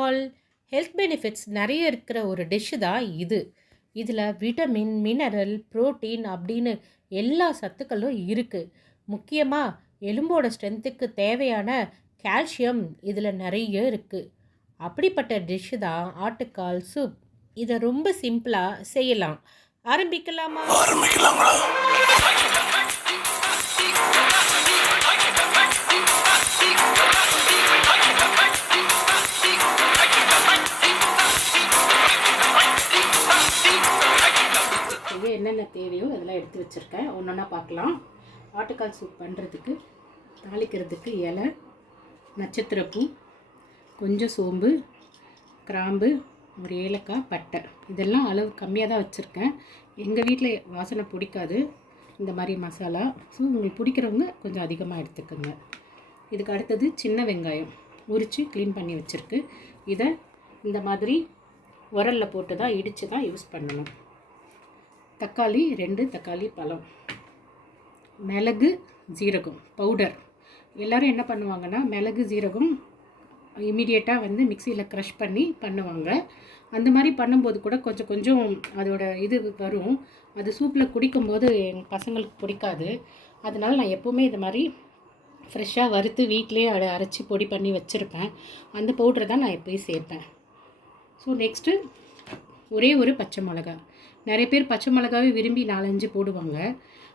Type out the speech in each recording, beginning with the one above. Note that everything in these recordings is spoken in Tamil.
ஆல்! ஹெல்த் பெனிஃபிட்ஸ் நெறைய இருக்கிற ஒரு டிஷ் தான் இது. இதில விட்டமின், மினரல், புரோட்டீன் அப்படின்னு எல்லா சத்துக்களும் இருக்கு. முக்கியமா எலும்போட ஸ்ட்ரென்த்துக்கு தேவையான கால்சியம் இதில நெறைய இருக்கு. அப்படிப்பட்ட டிஷ் தான் ஆட்டுக்கால் சூப். இத ரொம்ப சிம்பிளா செய்யலாம். ஆரம்பிக்கலாமா? ஆரம்பிக்கலாங்களா? செய்ய என்னென்ன தேவையோ அதெல்லாம் எடுத்து வச்சுருக்கேன். ஒன்றொன்னா பார்க்கலாம். ஆட்டுக்கால் சூப் பண்ணுறதுக்கு தாளிக்கிறதுக்கு இலை, நட்சத்திரப்பூ, கொஞ்சம் சோம்பு, கிராம்பு, ஒரு ஏலக்காய், பட்டை இதெல்லாம் அளவு கம்மியாக தான் வச்சுருக்கேன். எங்கள் வீட்டில் வாசனை பிடிக்காது இந்த மாதிரி மசாலா. ஸோ உங்களுக்கு பிடிக்கிறவங்க கொஞ்சம் அதிகமாக எடுத்துக்கோங்க. இதுக்கு அடுத்தது சின்ன வெங்காயம் உரித்து க்ளீன் பண்ணி வச்சுருக்கு. இதை இந்த மாதிரி உரலில் போட்டு தான் இடித்து தான் யூஸ் பண்ணணும். தக்காளி 2 தக்காளி பழம், மிளகு ஜீரகம் பவுடர். எல்லோரும் என்ன பண்ணுவாங்கன்னா மிளகு ஜீரகம் இமீடியட்டாக வந்து மிக்சியில் க்ரஷ் பண்ணி பண்ணுவாங்க. அந்த மாதிரி பண்ணும்போது கூட கொஞ்சம் கொஞ்சம் அதோட இது வரும். அது சூப்பில் குடிக்கும்போது எங்கள் பசங்களுக்கு பிடிக்காது. அதனால் நான் எப்போவுமே இது மாதிரி ஃப்ரெஷ்ஷாக வறுத்து வீட்டிலேயே அரைச்சி பொடி பண்ணி வச்சுருப்பேன். அந்த பவுட்ரை தான் நான் எப்போயும் சேர்ப்பேன். ஸோ நெக்ஸ்ட்டு ஒரே ஒரு பச்சை மிளகா. நிறைய பேர் பச்சை மிளகாவே விரும்பி 4-5 போடுவாங்க.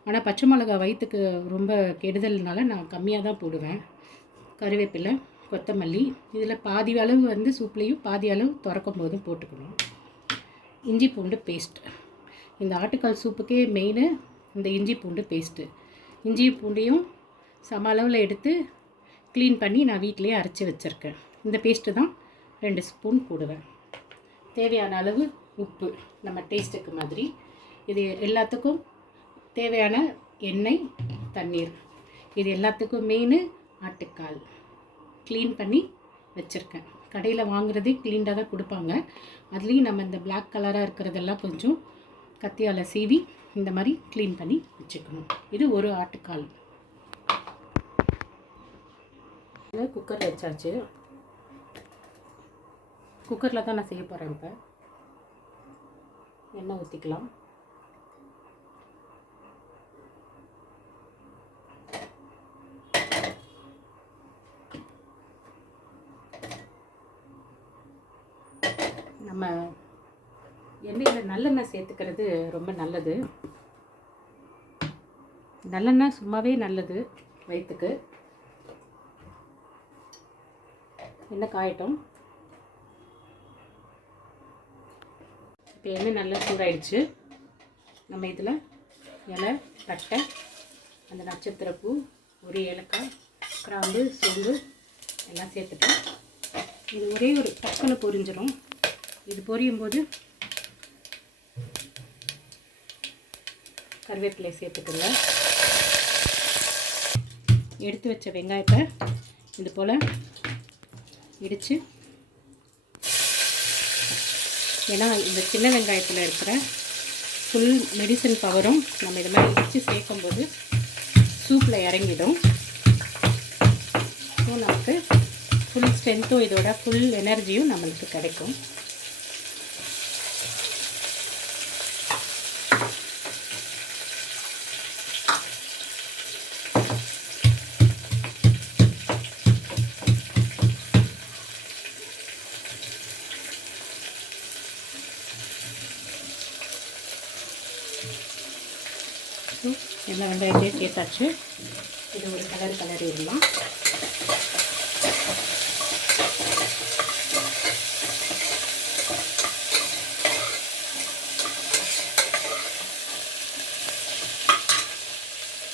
ஆனால் பச்சை மிளகா வயிற்றுக்கு ரொம்ப கெடுதல்னால நான் கம்மியாக தான் போடுவேன். கருவேப்பிலை, கொத்தமல்லி, இதில் பாதி அளவு வந்து சூப்லேயும் பாதி அளவு திறக்கும் போதும் போட்டுக்கணும். இஞ்சி பூண்டு பேஸ்ட். இந்த ஆட்டுக்கால் சூப்புக்கே மெயின் இந்த இஞ்சி பூண்டு பேஸ்ட்டு. இஞ்சி பூண்டையும் சம அளவில் எடுத்து க்ளீன் பண்ணி நான் வீட்டிலேயே அரைச்சி வச்சுருக்கேன். இந்த பேஸ்ட்டு தான் 2 ஸ்பூன் போடுவேன். தேவையான அளவு உப்பு நம்ம டேஸ்ட்டுக்கு மாதிரி. இது எல்லாத்துக்கும் தேவையான எண்ணெய், தண்ணீர். இது எல்லாத்துக்கும் மெயின் ஆட்டுக்கால் க்ளீன் பண்ணி வச்சுருக்கேன். கடையில் வாங்குறதே க்ளீனாக தான் கொடுப்பாங்க. அதுலேயும் நம்ம இந்த பிளாக் கலராக இருக்கிறதெல்லாம் கொஞ்சம் கத்தியால் சீவி இந்த மாதிரி க்ளீன் பண்ணி வச்சுக்கணும். இது ஒரு ஆட்டுக்கால். குக்கர் வச்சாச்சு. குக்கரில் தான் நான் செய்ய போகிறேன். இப்போ எண்ணெய் ஊற்றிக்கலாம். நம்ம எண்ணெயில் நல்லெண்ணெய் சேர்த்துக்கிறது ரொம்ப நல்லது. நல்லெண்ணெய் சும்மாவே நல்லது வயிற்றுக்கு. எண்ணெய் காயட்டும். இப்போ எண்ணெய் நல்லா சூடாயிடுச்சு. நம்ம இதில் இலை, பட்டை, அந்த நட்சத்திரப்பூ, ஒரு ஏலக்காய், கிராம்பு, சோம்பு எல்லாம் சேர்த்துட்டேன். இது ஒரே ஒரு டக்குன்னு பொரிஞ்சிடும். இது பொரியும் போது கருவேப்பிலை சேர்த்துக்கோங்க. எடுத்து வச்ச வெங்காயத்தை இது போல் இடித்து, ஏன்னா இந்த சின்ன வெங்காயத்தில் இருக்கிற ஃபுல் மெடிசன் பவரும் நம்ம இது மாதிரி இடித்து சேர்க்கும்போது சூப்பில் இறங்கிடும். ஸோ நமக்கு ஃபுல் ஸ்ட்ரென்த்தும் இதோட ஃபுல் எனர்ஜியும் நம்மளுக்கு கிடைக்கும். எல்லா வெங்காயத்தையும் சேர்த்தாச்சு. இது ஒரு கலரி விடலாம்.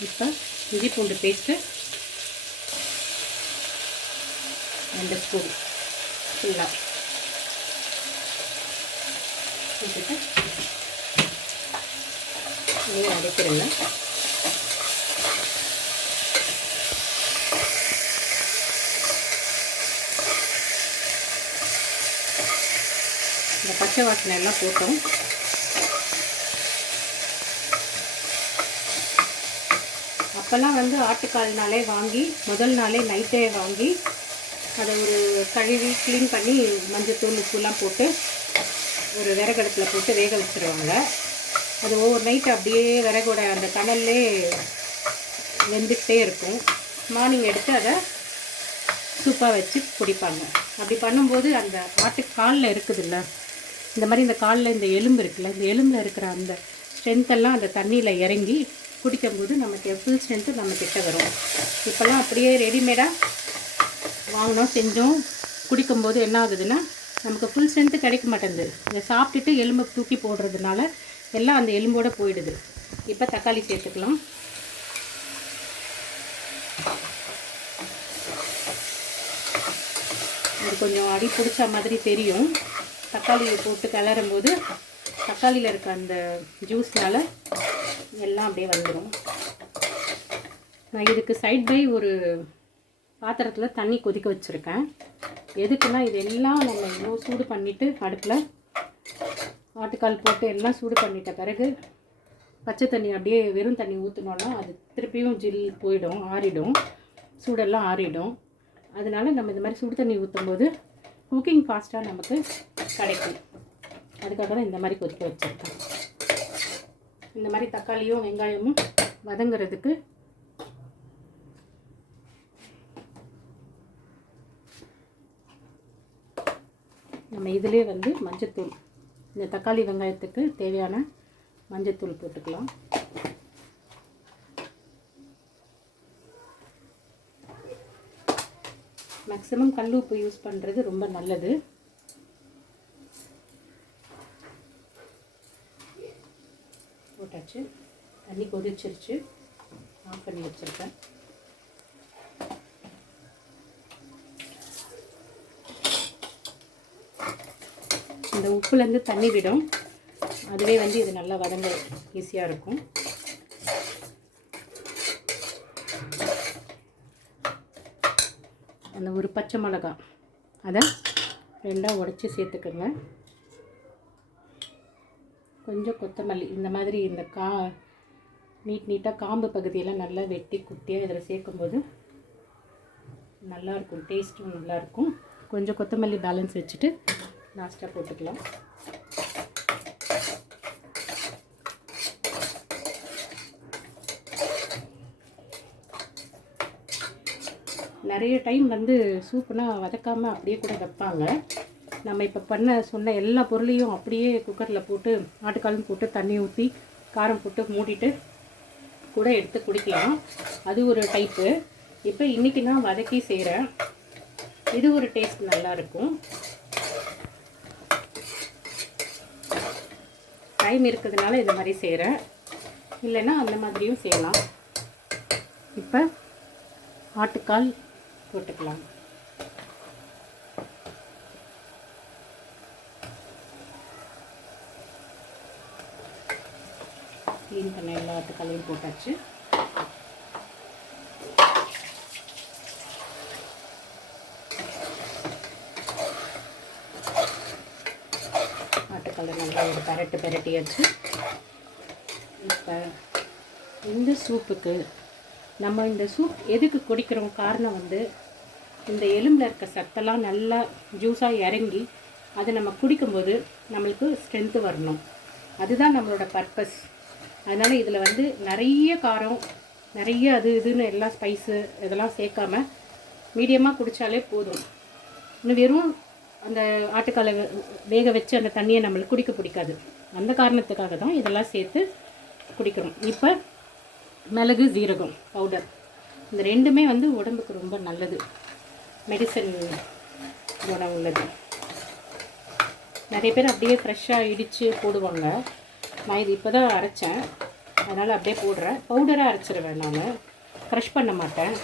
இப்போ இஞ்சி பூண்டு பேஸ்ட்டு 2 ஸ்பூன் ஃபுல்லாக போட்டுட்டு இதையும் அரைக்கிறேங்க. இந்த பச்சை வாசனை எல்லாம் போட்டோம். அப்போல்லாம் வந்து ஆட்டுக்கால்னாலே வாங்கி முதல் நாளே நைட்டே வாங்கி அதை ஒரு கழுவி க்ளீன் பண்ணி மஞ்சத்தூள் உப்புலாம் போட்டு ஒரு விறகடுப்பில் போட்டு வேக வச்சுருவாங்க. அது ஓவர் நைட் அப்படியே விறகோட அந்த கனல்லே வெந்துக்கிட்டே இருக்கும். மார்னிங் எடுத்து அதை சூப்பாக வச்சு குடிப்பாங்க. அப்படி பண்ணும்போது அந்த ஆட்டுக்காலில் இருக்குதுல்ல, இந்த மாதிரி இந்த காலில் இந்த எலும்பு இருக்குல்ல, இந்த எலும்பில் இருக்கிற அந்த ஸ்ட்ரென்த்தெல்லாம் அந்த தண்ணியில் இறங்கி குடிக்கும்போது நமக்கு ஃபுல் ஸ்ட்ரென்த்து நம்மக்கிட்ட வரும். இப்போல்லாம் அப்படியே ரெடிமேடாக வாங்கினோம் செஞ்சோம் குடிக்கும்போது என்ன ஆகுதுன்னா நமக்கு ஃபுல் ஸ்ட்ரென்த்து கிடைக்க மாட்டேங்குது. இதை சாப்பிட்டுட்டு எலும்பை தூக்கி போடுறதுனால எல்லாம் அந்த எலும்போடு போயிடுது. இப்போ தக்காளி சேர்த்துக்கலாம். அது கொஞ்சம் அடி பிடிச்ச மாதிரி தெரியும். தக்காளியை போட்டு கிளறும்போது தக்காளியில் இருக்க அந்த ஜூஸ்னால் எல்லாம் அப்படியே வந்துடும். நான் இதுக்கு சைட் பை ஒரு பாத்திரத்தில் தண்ணி கொதிக்க வச்சுருக்கேன். எதுக்குன்னா இதெல்லாம் நம்ம இன்னும் சூடு பண்ணிவிட்டு அடுப்பில் ஆட்டுக்கால் போட்டு எல்லாம் சூடு பண்ணிட்ட பிறகு பச்சை தண்ணி அப்படியே வெறும் தண்ணி ஊற்றினோன்னா அது திருப்பியும் ஜில் போயிடும், ஆறிடும், சூடெல்லாம் ஆறிடும். அதனால நம்ம இந்த மாதிரி சுடு தண்ணி ஊற்றும்போது குக்கிங் ஃபாஸ்ட்டாக நமக்கு கிடைக்கும். அதுக்காக தான் இந்த மாதிரி கொதிக்க வச்சுருக்கேன். இந்த மாதிரி தக்காளியும் வெங்காயமும் வதங்கிறதுக்கு நம்ம இதிலே வந்து மஞ்சத்தூள், இந்த தக்காளி வெங்காயத்துக்கு தேவையான மஞ்சத்தூள் போட்டுக்கலாம். மேக்ஸிமம் கல் உப்பு யூஸ் பண்ணுறது ரொம்ப நல்லது. போட்டாச்சு. தண்ணி கொதிச்சிருச்சு. ஆஃப் பண்ணி வச்சுருக்கேன். இந்த உப்புலேருந்து தண்ணி விடும். அதுவே வந்து இது நல்லா வதங்க ஈஸியாக இருக்கும். அந்த ஒரு பச்சை மிளகா அதை ரெண்டாக உடச்சி சேர்த்துக்கோங்க. கொஞ்சம் கொத்தமல்லி, இந்த மாதிரி இந்த நீட்டாக காம்பு பகுதியெல்லாம் நல்லா வெட்டி குட்டியாக இதில் சேர்க்கும்போது நல்லாயிருக்கும், டேஸ்ட்டும் நல்லாயிருக்கும். கொஞ்சம் கொத்தமல்லி பேலன்ஸ் வச்சுட்டு லாஸ்ட்டாக போட்டுக்கலாம். நிறைய டைம் வந்து சூப்புனா வதக்காமல் அப்படியே கூட வைப்பாங்க. நம்ம இப்போ சொன்ன எல்லா பொருளையும் அப்படியே குக்கரில் போட்டு ஆட்டுக்காலும் போட்டு தண்ணி ஊற்றி காரம் போட்டு மூடிட்டு கூட எடுத்து குடிக்கலாம். அது ஒரு டைப்பு. இப்போ இன்றைக்கி நான் வதக்கி செய்கிறேன். இது ஒரு டேஸ்ட் நல்லாயிருக்கும். டைம் இருக்கிறதுனால இந்த மாதிரி செய்கிறேன், இல்லைன்னா அந்த மாதிரியும் செய்யலாம். இப்போ ஆட்டுக்கால் போட்டுக்கலாம். க்ளீன் பண்ண எல்லா ஆட்டுக்காலையும் போட்டாச்சு. ஆட்டுக்காலை நல்லா ஒரு பெரட்டியாச்சு. இப்போ இந்த சூப்புக்கு நம்ம இந்த சூப் எதுக்கு குடிக்கிறோம், காரணம் வந்து இந்த எலும்பில் இருக்க சத்தெல்லாம் நல்லா ஜூஸாக இறங்கி அதை நம்ம குடிக்கும்போது நம்மளுக்கு ஸ்ட்ரென்த்து வரணும். அதுதான் நம்மளோட பர்பஸ். அதனால் இதில் வந்து நிறைய காரம், நிறைய அது இதுன்னு எல்லா ஸ்பைஸு இதெல்லாம் சேர்க்காம மீடியமாக குடித்தாலே போதும். இன்னும் வெறும் அந்த ஆட்டுக்காலை வேக வச்சு அந்த தண்ணியை நம்மளுக்கு குடிக்க பிடிக்காது. அந்த காரணத்துக்காக தான் இதெல்லாம் சேர்த்து குடிக்கிறோம். இப்போ மிளகு ஜீரகம் பவுடர், இந்த ரெண்டுமே வந்து உடம்புக்கு ரொம்ப நல்லது, மெடிசன் குணம் உள்ளது. நிறைய பேர் அப்படியே ஃப்ரெஷ்ஷாக இடித்து போடுவாங்க. நான் இது இப்போ தான் அரைச்சேன், அதனால் அப்படியே போடுறேன். பவுடராக அரைச்சிடுவேன். நான் க்ரஷ் பண்ண மாட்டேன்.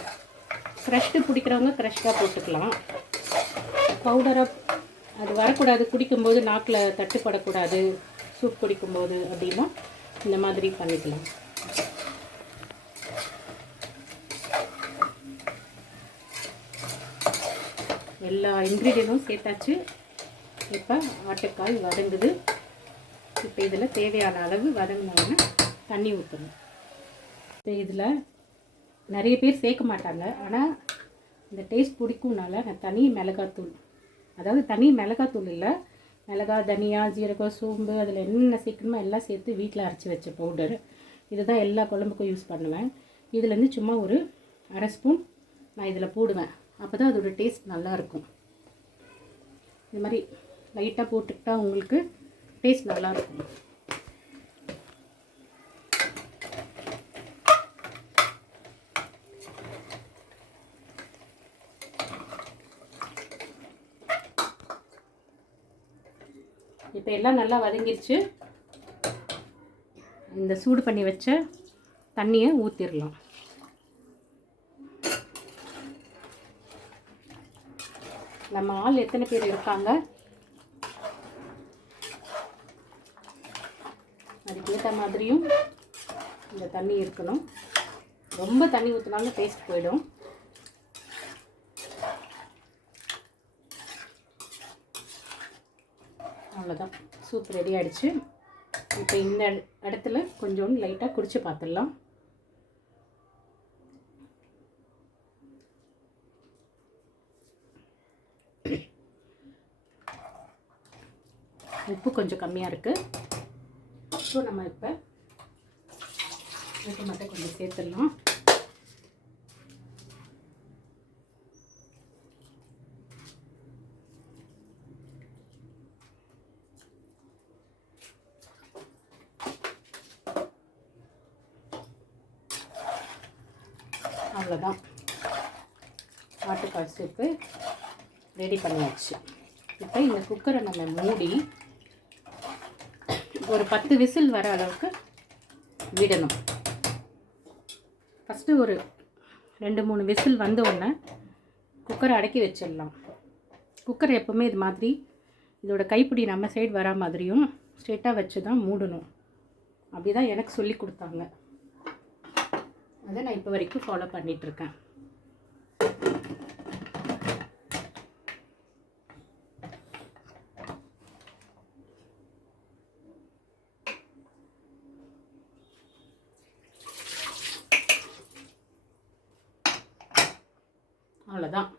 க்ரஷ்டு பிடிக்கிறவங்க க்ரஷ்டாக போட்டுக்கலாம். பவுடராக அது வரக்கூடாது, குடிக்கும்போது நாக்கில் தட்டுப்படக்கூடாது சூப் குடிக்கும்போது அப்படின்னா இந்த மாதிரி பண்ணிக்கலாம். எல்லா இன்க்ரீடியன்ட்டும் சேர்த்தாச்சு. இப்போ ஆட்டுக்கால் வதங்குது. இப்போ இதில் தேவையான அளவு வதங்கினோன்னு தண்ணி ஊற்றணும். இப்போ இதில் நிறைய பேர் சேர்க்க மாட்டாங்க, ஆனால் இந்த டேஸ்ட் பிடிக்கும்னால நான் தனி மிளகாத்தூள், அதாவது தனி மிளகாத்தூள் இல்லை, மிளகா, தனியா, ஜீரகம், சோம்பு அதில் என்னென்ன சேர்க்கணுமோ எல்லாம் சேர்த்து வீட்டில் அரைச்சி வச்ச பவுடர். இதுதான் எல்லா குழம்புக்கும் யூஸ் பண்ணுவேன். இதுலேருந்து சும்மா ஒரு அரை ஸ்பூன் நான் இதில் போடுவேன். அப்போ தான் அதோட டேஸ்ட் நல்லாயிருக்கும். இது மாதிரி லைட்டாக போட்டுக்கிட்டா உங்களுக்கு டேஸ்ட் நல்லாயிருக்கும். இப்போ எல்லாம் நல்லா வதங்கிருச்சு. இந்த சூடு பண்ணி வச்ச தண்ணியை ஊற்றிடலாம். நம்ம ஆள் எத்தனை பேர் இருக்காங்க அதுக்கேற்ற மாதிரியும் இந்த தண்ணி இருக்கணும். ரொம்ப தண்ணி ஊற்றினாலும் டேஸ்ட் போயிடும். அவ்வளோதான், சூப் ரெடி ஆகிடுச்சு. இப்போ இந்த இடத்துல கொஞ்சோண்டு லைட்டாக குடிச்சு பார்த்துடலாம். உப்பு கொஞ்சம் கம்மியாக இருக்குது. ஸோ நம்ம இப்போ உப்பு மட்டும் கொஞ்சம் சேர்த்துடலாம். அவ்வளோதான், ஆட்டுக்கால் சூப்பு ரெடி பண்ணியாச்சு. இப்போ இந்த குக்கரை நம்ம மூடி ஒரு 10 விசில் வர அளவுக்கு விடணும். ஃபஸ்ட்டு ஒரு 2-3 விசில் வந்த உடனே குக்கரை அடக்கி வச்சிடலாம். குக்கர் எப்போவுமே இது மாதிரி இதோட கைப்பிடி நம்ம சைடு வரா மாதிரியும் ஸ்ட்ரெயிட்டாக வச்சு தான் மூடணும். அப்படி தான் எனக்கு சொல்லி கொடுத்தாங்க. அதை நான் இப்போ வரைக்கும் ஃபாலோ பண்ணிகிட்ருக்கேன். அவ்வளோதான்,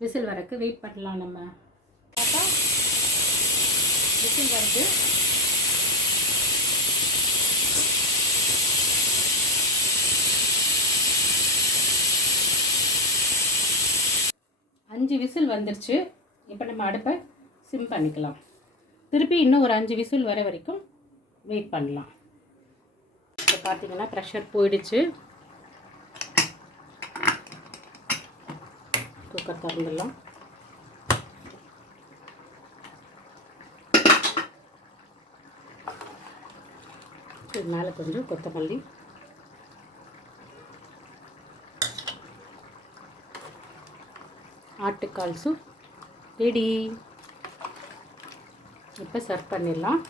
விசில் வரக்கு வெயிட் பண்ணலாம். நம்ம பார்த்தா விசில் வருது. அஞ்சு விசில் வந்துருச்சு. இப்போ நம்ம அடுப்பை சிம் பண்ணிக்கலாம். திருப்பி இன்னும் ஒரு 5 விசில் வர வரைக்கும் வெயிட் பண்ணலாம். இப்போ பார்த்தீங்கன்னா ப்ரெஷர் போயிடுச்சு. குக்கர் திறந்துடலாம். இது மேலே கொஞ்சம் கொத்தமல்லி, ஆட்டுக்கால் சூப் ரெடி. இப்போ சர்வ் பண்ணிடலாம்.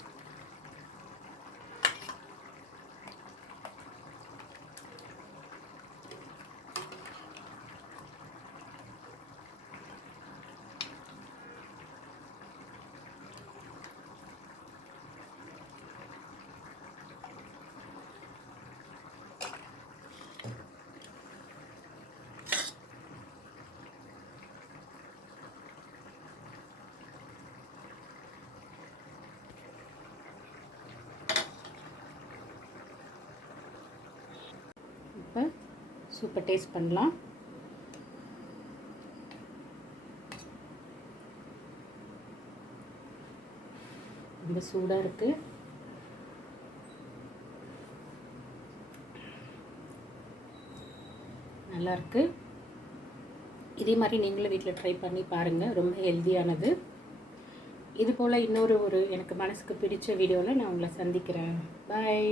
இப்போ சூப்பர் டேஸ்ட் பண்ணலாம். ரொம்ப சூடாக இருக்குது. நல்லாயிருக்கு. இதே மாதிரி நீங்களும் வீட்டில் ட்ரை பண்ணி பாருங்கள். ரொம்ப ஹெல்த்தியானது. இது போல் இன்னொரு எனக்கு மனசுக்கு பிடிச்ச வீடியோவில் நான் உங்களை சந்திக்கிறேன். பாய்.